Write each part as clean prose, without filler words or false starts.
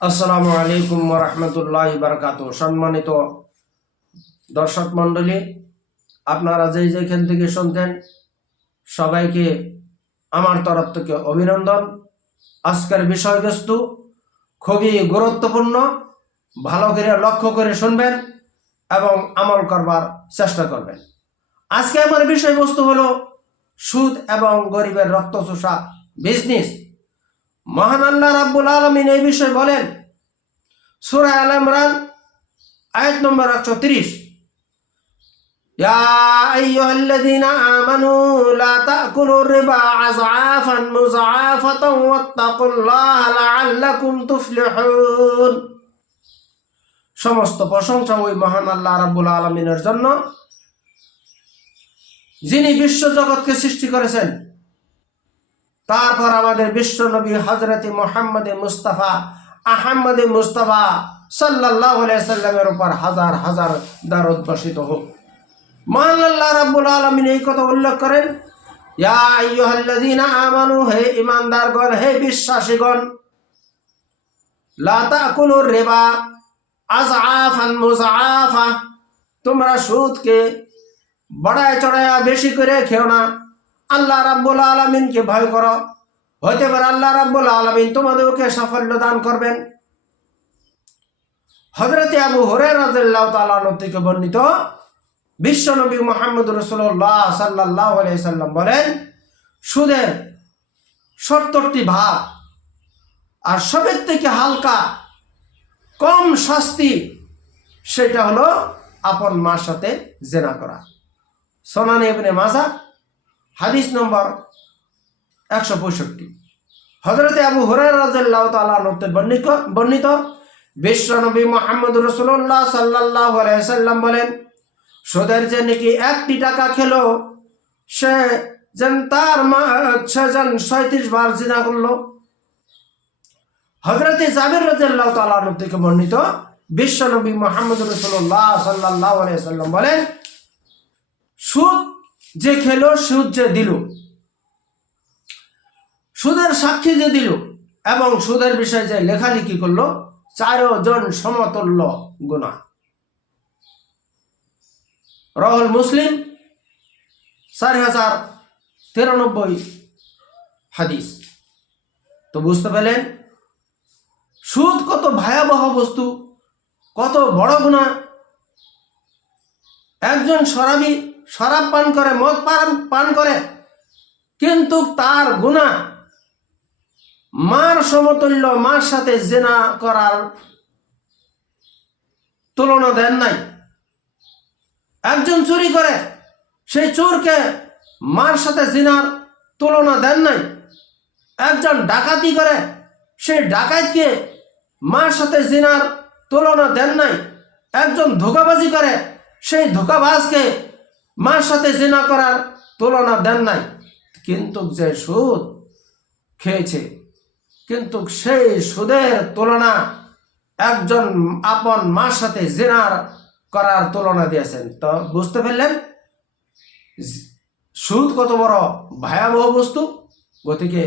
আসসালামু আলাইকুম ওয়া রাহমাতুল্লাহি ওয়া বারাকাতুহু। সম্মানিত দর্শক মণ্ডলী, আপনারা যেখান থেকে শুনতেন সবাইকে আমার তরফ থেকে অভিনন্দন। আজকের বিষয়বস্তু খুবই গুরুত্বপূর্ণ, ভালো করে লক্ষ্য করে শুনবেন এবং আমল করবার চেষ্টা করবেন। আজকে আমার বিষয়বস্তু হলো সুদ এবং গরিবের রক্ত চোষা বিজনেস। মহান আল্লাহ রাব্বুল আলামিন এই বিষয়ে বলেন সূরা আল ইমরান আয়াত নম্বর 130, ইয়া আইয়ুহাল্লাযীনা আমানু লা তাকুলুর রিবা আযআফান মুযআফাতান ওয়াত্তাকুল্লাহা লাআল্লাকুম তুফলিহুন। সমস্ত প্রশংসা ওই মহান আল্লাহ রাব্বুল আলামিনের জন্য, যিনি বিশ্ব জগৎকে সৃষ্টি করেছেন। তারপর আমাদের বিশ্ব নবী হযরত মুহাম্মদ মুস্তাফা আহমদ মুস্তাফা সাল্লাল্লাহু আলাইহি সাল্লামের উপর হাজার হাজার দরুদ বর্ষিত হোক। মহান আল্লাহ রাব্বুল আলামিন এই কথা উল্লেখ করেন, ইয়া আইয়ুহাল্লাযীনা আমানু, হে ঈমানদারগণ, হে বিশ্বাসীগণ, লা তাকুলুর রিবা আযআফান মুযআফা, তোমরা সুদকে বড়ায় চড়ায়া বেশি করে খেও না। আল্লাহ রাব্বুল আলামিনকে ভয় করো, হতে পারে আল্লাহ রাব্বুল আলামিন তোমাদেরকে সাফল্য দান করবেন। হযরত আবু হুরায়রা রাদিয়াল্লাহু তাআলা থেকে বর্ণিত, বিশ্ব নবী মুহাম্মদ রাসূলুল্লাহ সাল্লাল্লাহু আলাইহি সাল্লাম বলেন, সুদের 70টি ভাগ, আর সবের থেকে হালকা কম শাস্তি সেটা হলো আপন মার সাথে জিনা করা। সুনান ইবনে মাজাহ হাদিস নম্বর 165। হযরত আবু হুরায়রা রাদিয়াল্লাহু তাআলা হতে বর্ণিত, বিশ্ব নবী মুহাম্মদ রাসূলুল্লাহ সাল্লাল্লাহু আলাইহি সাল্লাম বলেন, সুদের যে নাকি 1টি টাকা খেলো সে যেন তার মা 36 বার জিনা করলো। হযরত জাবির রাদিয়াল্লাহু তাআলা থেকে বর্ণিত, বিশ্ব নবী মুহাম্মদ রাসূলুল্লাহ সাল্লাল্লাহু আলাইহি সাল্লাম বলেন, সুদ যে খেলো, সুদ যে দিল, সুদের সাক্ষী যে দিল এবং সুদের বিষয়ে যে লেখালেখি করলো, 4 জন সমতুল্য গুনাহ। রাহুল মুসলিম 4093 হাদিস। তো বুঝতে পেলেন সুদ কত ভয়াবহ বস্তু, কত বড় গুনাহ। একজন শরাবী শরাব পান করে, মদ পান করে, কিন্তু তার গুনাহ মার সমতুল্য, মার সাথে জিনা করার তুলনা দেন নাই। একজন চুরি করে, সেই চোরকে মার সাথে জিনার তুলনা দেন নাই। একজন ডাকাতি করে, সেই ডাকাতকে মার সাথে জিনার তুলনা দেন নাই। একজন ধোঁকাবাজি করে, সেই ধোঁকাবাজকে মার সাথে জিনা করার তুলনা দেন নাই। কিন্তু যে সুদ খেয়েছে, কিন্তু সেই সুদের তুলনা একজন আপন মার সাথে জিনার করার তুলনা দিয়েছেন। তো বুঝতে পারলেন সুদ কত বড় ভয়াবহ বস্তু। গতিকে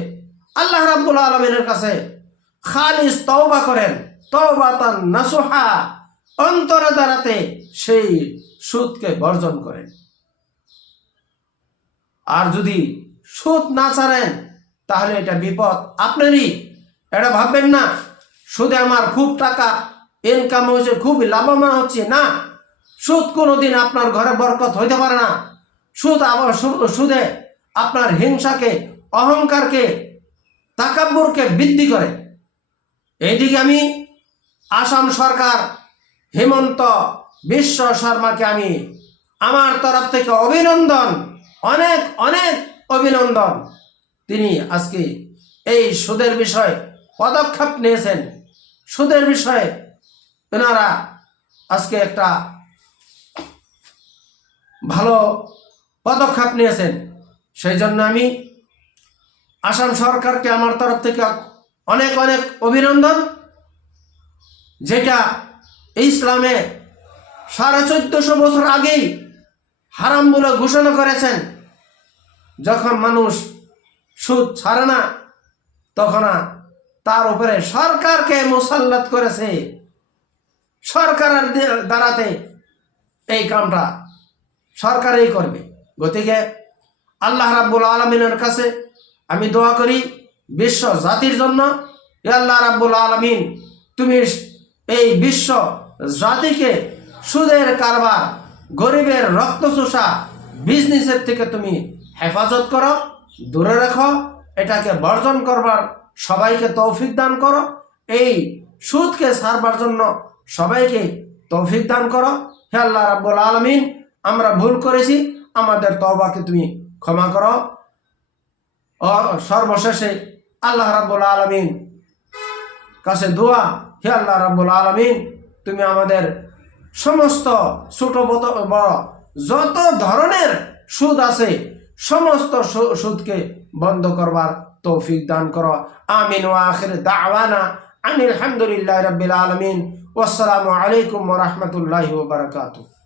আল্লাহ রাব্বুল আলামিনের কাছে খালিস তওবা করেন, তওবাতান নাসুহা, অন্তরে দ্বারাতে সেই সুদকে বর্জন করেন। আর যদি সুদ না ছাড়েন তাহলে এটা বিপদ আপনারই। এটা ভাববেন না সুদে আমার খুব টাকা ইনকাম হয়েছে, খুব লাভবান হচ্ছে, না। সুদ কোনোদিন আপনার ঘরে বরকত হইতে পারে না। সুদে আপনার হিংসাকে, অহংকারকে, তাকাব্বুরকে বৃদ্ধি করে। এইদিকে আমি আসাম সরকার হিমন্ত বিশ্ব শর্মাকে আমি আমার তরফ থেকে অভিনন্দন, অনেক অনেক অভিনন্দন। তিনি আজকে এই সুদের বিষয়ে পদক্ষেপ নিয়েছেন। সুদের বিষয়ে ওনারা আজকে একটা ভালো পদক্ষেপ নিয়েছেন। সেই জন্য আমি আসাম সরকারকে আমার তরফ থেকে অনেক অনেক অভিনন্দন। যেটা ইসলামে 1450 বছর আগেই হারাম বলে ঘোষণা করেছেন। যখন মানুষ সুদ ছাড়ে না তখন তার উপরে সরকারকে মুসাল্লাত করেছে। সরকারের দ্বারাতে এই কামটা সরকারই করবে। গতিকে আল্লাহ রাব্বুল আলামিনের কাছে আমি দোয়া করি বিশ্ব জাতির জন্য, হে আল্লাহ রাব্বুল আলামিন, তুমি এই বিশ্ব জাতিকে সুদের কারবার, গরিবের রক্তচোষা বিজনেসের থেকে তুমি হেফাজত করো, দূরে রাখো, এটাকে বর্জন করবার সবাইকে তৌফিক দান করো। এই সুদকে ছাড়বার জন্য সবাইকে তৌফিক দান করো। হে আল্লাহ রাব্বুল আলামিন, আমরা ভুল করেছি, আমাদের তওবাকে তুমি ক্ষমা করো। ও সর্বশেষে আল্লাহ রাব্বুল আলামিন কাছে দোয়া, হে আল্লাহ রাব্বুল আলামিন, তুমি আমাদের সমস্ত ছোট বড় যত ধরনের সুদ আছে সমস্ত সুদকে বন্ধ করবার তৌফিক দান করো। আমিন। ওয়া আখির দাওয়ানা আনিল হামদুলিল্লাহি রাব্বিল আলামিন। ওয়াসসালামু আলাইকুম ওয়া রাহমাতুল্লাহি ওয়া বারাকাতুহু।